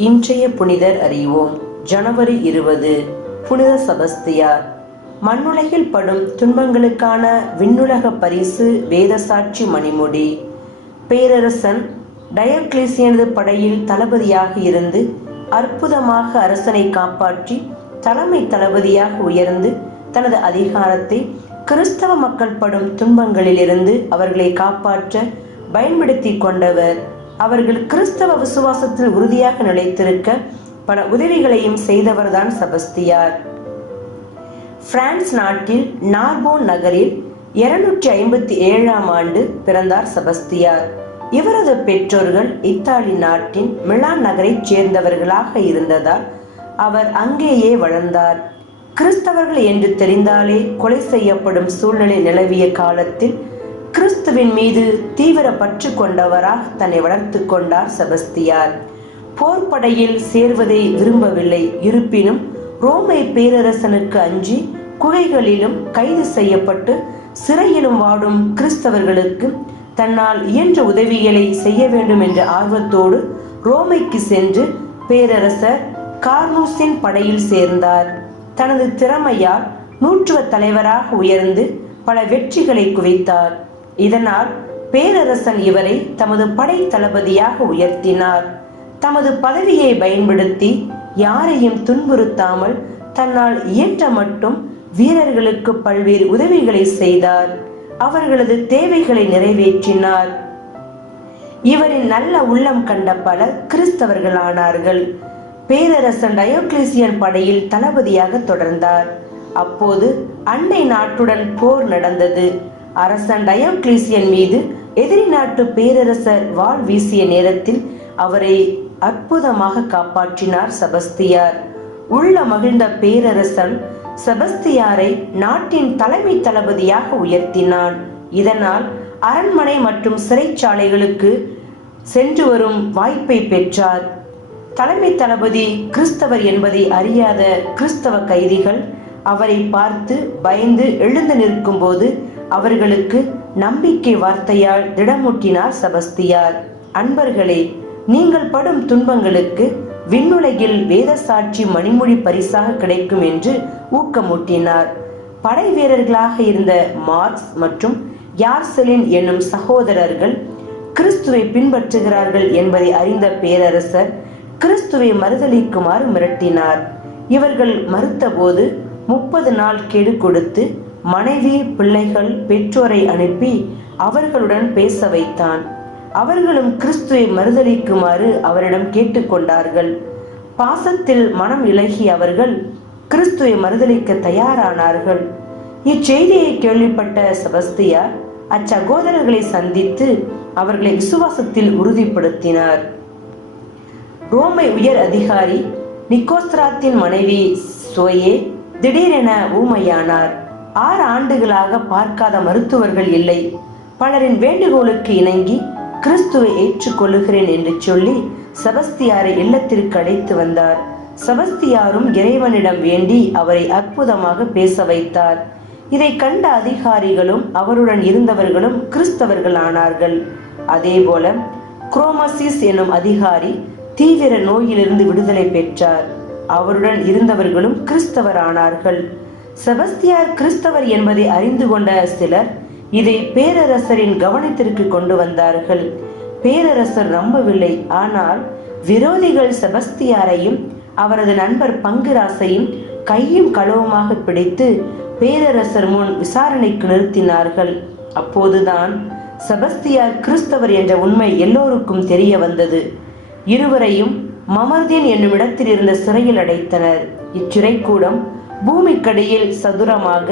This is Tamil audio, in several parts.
இன்றைய புனிதர் அறிவோம். ஜனவரி 20. புனித செபஸ்தியார். மண்ணுலகில் படும் துன்பங்களுக்கான விண்ணுலக பரிசு வேதசாட்சி மணிமுடி. பேரரசன் டயோக்ளீசியனது படையில் தளபதியாக இருந்து அற்புதமாக அரசனை காப்பாற்றி தலைமை தளபதியாக உயர்ந்து தனது அதிகாரத்தை கிறிஸ்தவ மக்கள் படும் துன்பங்களிலிருந்து அவர்களை காப்பாற்ற பயன்படுத்தி கொண்டவர். அவர்கள் கிறிஸ்தவ விசுவாசத்தில் உறுதியாக நிலைத்திருக்க பல உதவிகளையும் செய்தவர்தான் செபஸ்தியார். பிரான்ஸ் நாட்டில் நார்போன் நகரில் 257ஆம் ஆண்டு பிறந்தார் செபஸ்தியார். இவரது பெற்றோர்கள் இத்தாலி நாட்டின் மிலான் நகரைச் சேர்ந்தவர்களாக இருந்ததால் அவர் அங்கேயே வளர்ந்தார். கிறிஸ்தவர்கள் என்று தெரிந்தாலே கொலை செய்யப்படும் சூழ்நிலை நிலவிய காலத்தில் கிறிஸ்துவின் மீது தீவிர பற்று கொண்டவராக தன்னை வளர்த்து கொண்டார் செபஸ்தியார். போர்ப்படையில் சேர்வதை விரும்பவில்லை. இருப்பினும் ரோமை பேரரசனுக்கு அஞ்சி குகைகளிலும் கைது செய்யப்பட்டு சிறையிலும் வாடும் கிறிஸ்தவர்களுக்கு தன்னால் இயன்ற உதவிகளை செய்ய வேண்டும் என்ற ஆர்வத்தோடு ரோமைக்கு சென்று பேரரசர் கார்னூஸின் படையில் சேர்ந்தார். தனது திறமையால் நூற்றுவ தலைவராக உயர்ந்து பல வெற்றிகளை குவித்தார். இதனால் பேரரசன் இவரை தமது படை தளபதியாக உயர்த்தினார். தமது பதவியை பயன்படுத்தி யாரையும் துன்புறுத்தாமல் தன்னால் இயன்ற மட்டும் வீரர்களுக்கு பல்வேறு உதவிகளை செய்தார். அவர்களது தேவைகளை நிறைவேற்றினார். இவரின் நல்ல உள்ளம் கண்ட பலர் கிறிஸ்தவர்களானார்கள். பேரரசன் டயோக்ளீசியன் படையில் தளபதியாக தொடர்ந்தார். அப்போது அண்டை நாட்டுடன் போர் நடந்தது. அரசன் டயோக்ளீசியன் மீது எதிரி நாட்டு பேரரசர் வாள் வீசிய நேரத்தில் அவரை அற்புதமாக காப்பாற்றினார் செபஸ்தியார். உள்ள மகிழ்ந்த பேரரசன் செபஸ்தியாரை நாட்டின் தலைமை தளபதியாக உயர்த்தினான். இதனால் அரண்மனை மற்றும் சிறைச்சாலைகளுக்கு சென்று வரும் வாய்ப்பை பெற்றார். தலைமை தளபதி கிறிஸ்தவர் என்பதை அறியாத கிறிஸ்தவ கைதிகள் அவரை பார்த்து பயந்து எழுந்து நிற்கும் போது அவர்களுக்கு நம்பிக்கை வார்த்தையால் திடமூட்டினார் செபஸ்தியார். அன்பர்களே, நீங்கள் படும் துன்பங்களுக்கு விண்ணுலகில் வேதசாட்சி மணிமொழி பரிசாக கிடைக்கும் என்று ஊக்கமூட்டினார். படை வீரர்களாக இருந்த மார்க்ஸ் மற்றும் யார்செலின் என்னும் சகோதரர்கள் கிறிஸ்துவை பின்பற்றுகிறார்கள் என்பதை அறிந்த பேரரசர் கிறிஸ்துவை மறுதலிக்குமாறு மிரட்டினார். இவர்கள் மறுத்தபோது 30 நாள் கெடு கொடுத்து மனைவி, பிள்ளைகள், பெற்றோரை அனுப்பி அவர்களுடன் பேச வைத்தான். அவர்களும் கிறிஸ்துவை மறுதலிக்குமாறு அவரிடம் கேட்டுக்கொண்டார்கள். பாசத்தில் மனம் இலகி அவர்கள் கிறிஸ்துவை மறுதலிக்க தயாரானார்கள். இச்செய்தியை கேள்விப்பட்ட செபஸ்தியார் அச்சகோதரர்களை சந்தித்து அவர்களை விசுவாசத்தில் உறுதிப்படுத்தினார். ரோமை உயர் அதிகாரி நிக்கோஸ்திராத்தின் மனைவி சோயே திடீரென ஊமையானார். 6 ஆண்டுகளாக பார்க்காத மருத்துவர்கள் இல்லை. பலரின் வேண்டுகோளுக்கு இணங்கி கிறிஸ்துவை ஏற்றுக்கொள்ளுகிறேன் என்று சொல்லி செபஸ்தியாரை இல்லத்திற்கு அழைத்து வந்தார். செபஸ்தியாரும் இறைவனிடம் வேண்டி அவரை அற்புதமாக பேச வைத்தார். இதை கண்ட அதிகாரிகளும் அவருடன் இருந்தவர்களும் கிறிஸ்தவர்கள் ஆனார்கள். அதே போல குரோமசிஸ் என்னும் அதிகாரி தீவிர நோயிலிருந்து விடுதலை பெற்றார். அவருடன் இருந்தவர்களும் கிறிஸ்தவர் ஆனார்கள். செபஸ்தியார் கிறிஸ்தவர் என்பதை அறிந்து கொண்ட சிலர் இதை பேரரசரின் கவனத்திற்கு கொண்டு வந்தார்கள். பேரரசர் நம்பவில்லை. ஆனால் விரோதிகள் செபஸ்தியாரையும் அவரது நண்பர் பங்குராசையும் கையும் களவுமாக பிடித்து பேரரசர் முன் விசாரணைக்கு நிறுத்தினார்கள். அப்போதுதான் செபஸ்தியார் கிறிஸ்தவர் என்ற உண்மை எல்லோருக்கும் தெரிய வந்தது. இருவரையும் மமர்தீன் என்னும் இடத்தில் இருந்த சிறையில் அடைத்தனர். இச்சிறைக்கூடம் பூமிக்கடியில் சதுரமாக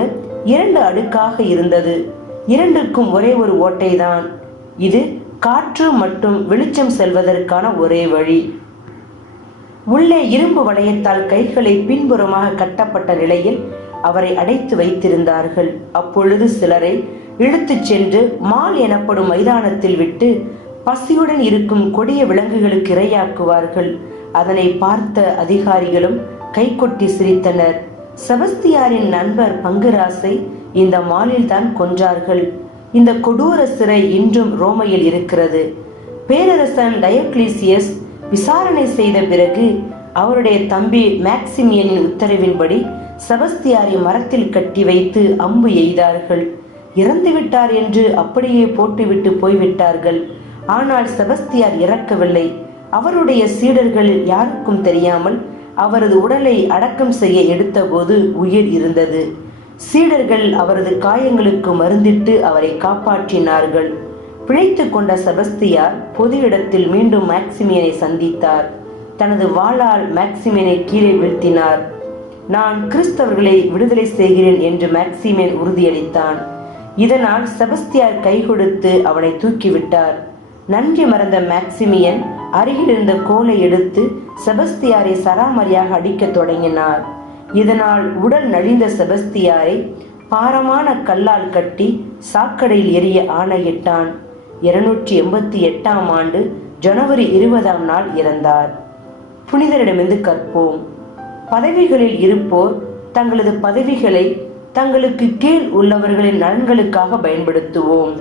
2 அடுக்காக இருந்தது. 2க்கும் ஒரே ஒரு ஓட்டைதான். இது காற்று மற்றும் வெளிச்சம் செல்வதற்கான ஒரே வழி. உள்ளே இரும்பு வளையத்தால் கைகளை பின்புறமாக கட்டப்பட்ட நிலையில் அவரை அடைத்து வைத்திருந்தார்கள். அப்பொழுது சிலரை இழுத்துச் சென்று மால் எனப்படும் மைதானத்தில் விட்டு பசியுடன் இருக்கும் கொடிய விலங்குகளுக்கு இரையாக்குவார்கள். அதனை பார்த்த அதிகாரிகளும் கைகொட்டி சிரித்தனர். செபஸ்தியாரின் நண்பர் பங்குராசை இந்த மாலில் தான் கொன்றார்கள். இந்த கொடூர சிறை இன்றும் ரோமையில் இருக்கிறது. பேரரசன் டயோக்ளீசியஸ் விசாரணை செய்த பிறகு அவருடைய தம்பி மேக்சிமியனின் உத்தரவின்படி செபஸ்தியாரை மரத்தில் கட்டி வைத்து அம்பு எய்தார்கள். இறந்து விட்டார் என்று அப்படியே போட்டுவிட்டு போய்விட்டார்கள். ஆனால் செபஸ்தியார் இறக்கவில்லை. அவருடைய சீடர்கள் யாருக்கும் தெரியாமல் அவரது உடலை அடக்கம் செய்ய எடுத்தபோது உயிர் இருந்தது. சீடர்கள் அவரது காயங்களுக்கு மருந்திட்டு அவரை காப்பாற்றினார்கள். பிழைத்து கொண்ட செபஸ்தியார் பொது இடத்தில் மீண்டும் மேக்சிமியனை சந்தித்தார். தனது வாளால் மேக்சிமியனை கீழே வீழ்த்தினார். நான் கிறிஸ்தவர்களை விடுதலை செய்கிறேன் என்று மேக்சிமியன் உறுதியளித்தான். இதனால் செபஸ்தியார் கை கொடுத்து அவனை தூக்கிவிட்டார். நன்றி மறந்த மேக்சிமியன் அருகில் இருந்த கோலை எடுத்து செபஸ்தியாரை சராமரியாக அடிக்க தொடங்கினார். இதனால் உடல் நலிந்த செபஸ்தியாரை பாரமான கல்லால் கட்டி சாக்கடையில் எரிய ஆணையிட்டான். 288ஆம் ஆண்டு ஜனவரி 20ஆம் நாள் இறந்தார். புனிதரிடமிருந்து கற்போம். பதவிகளில் இருப்போர் தங்களது பதவிகளை தங்களுக்கு கீழ் உள்ளவர்களின் நலன்களுக்காக பயன்படுத்துவோம்.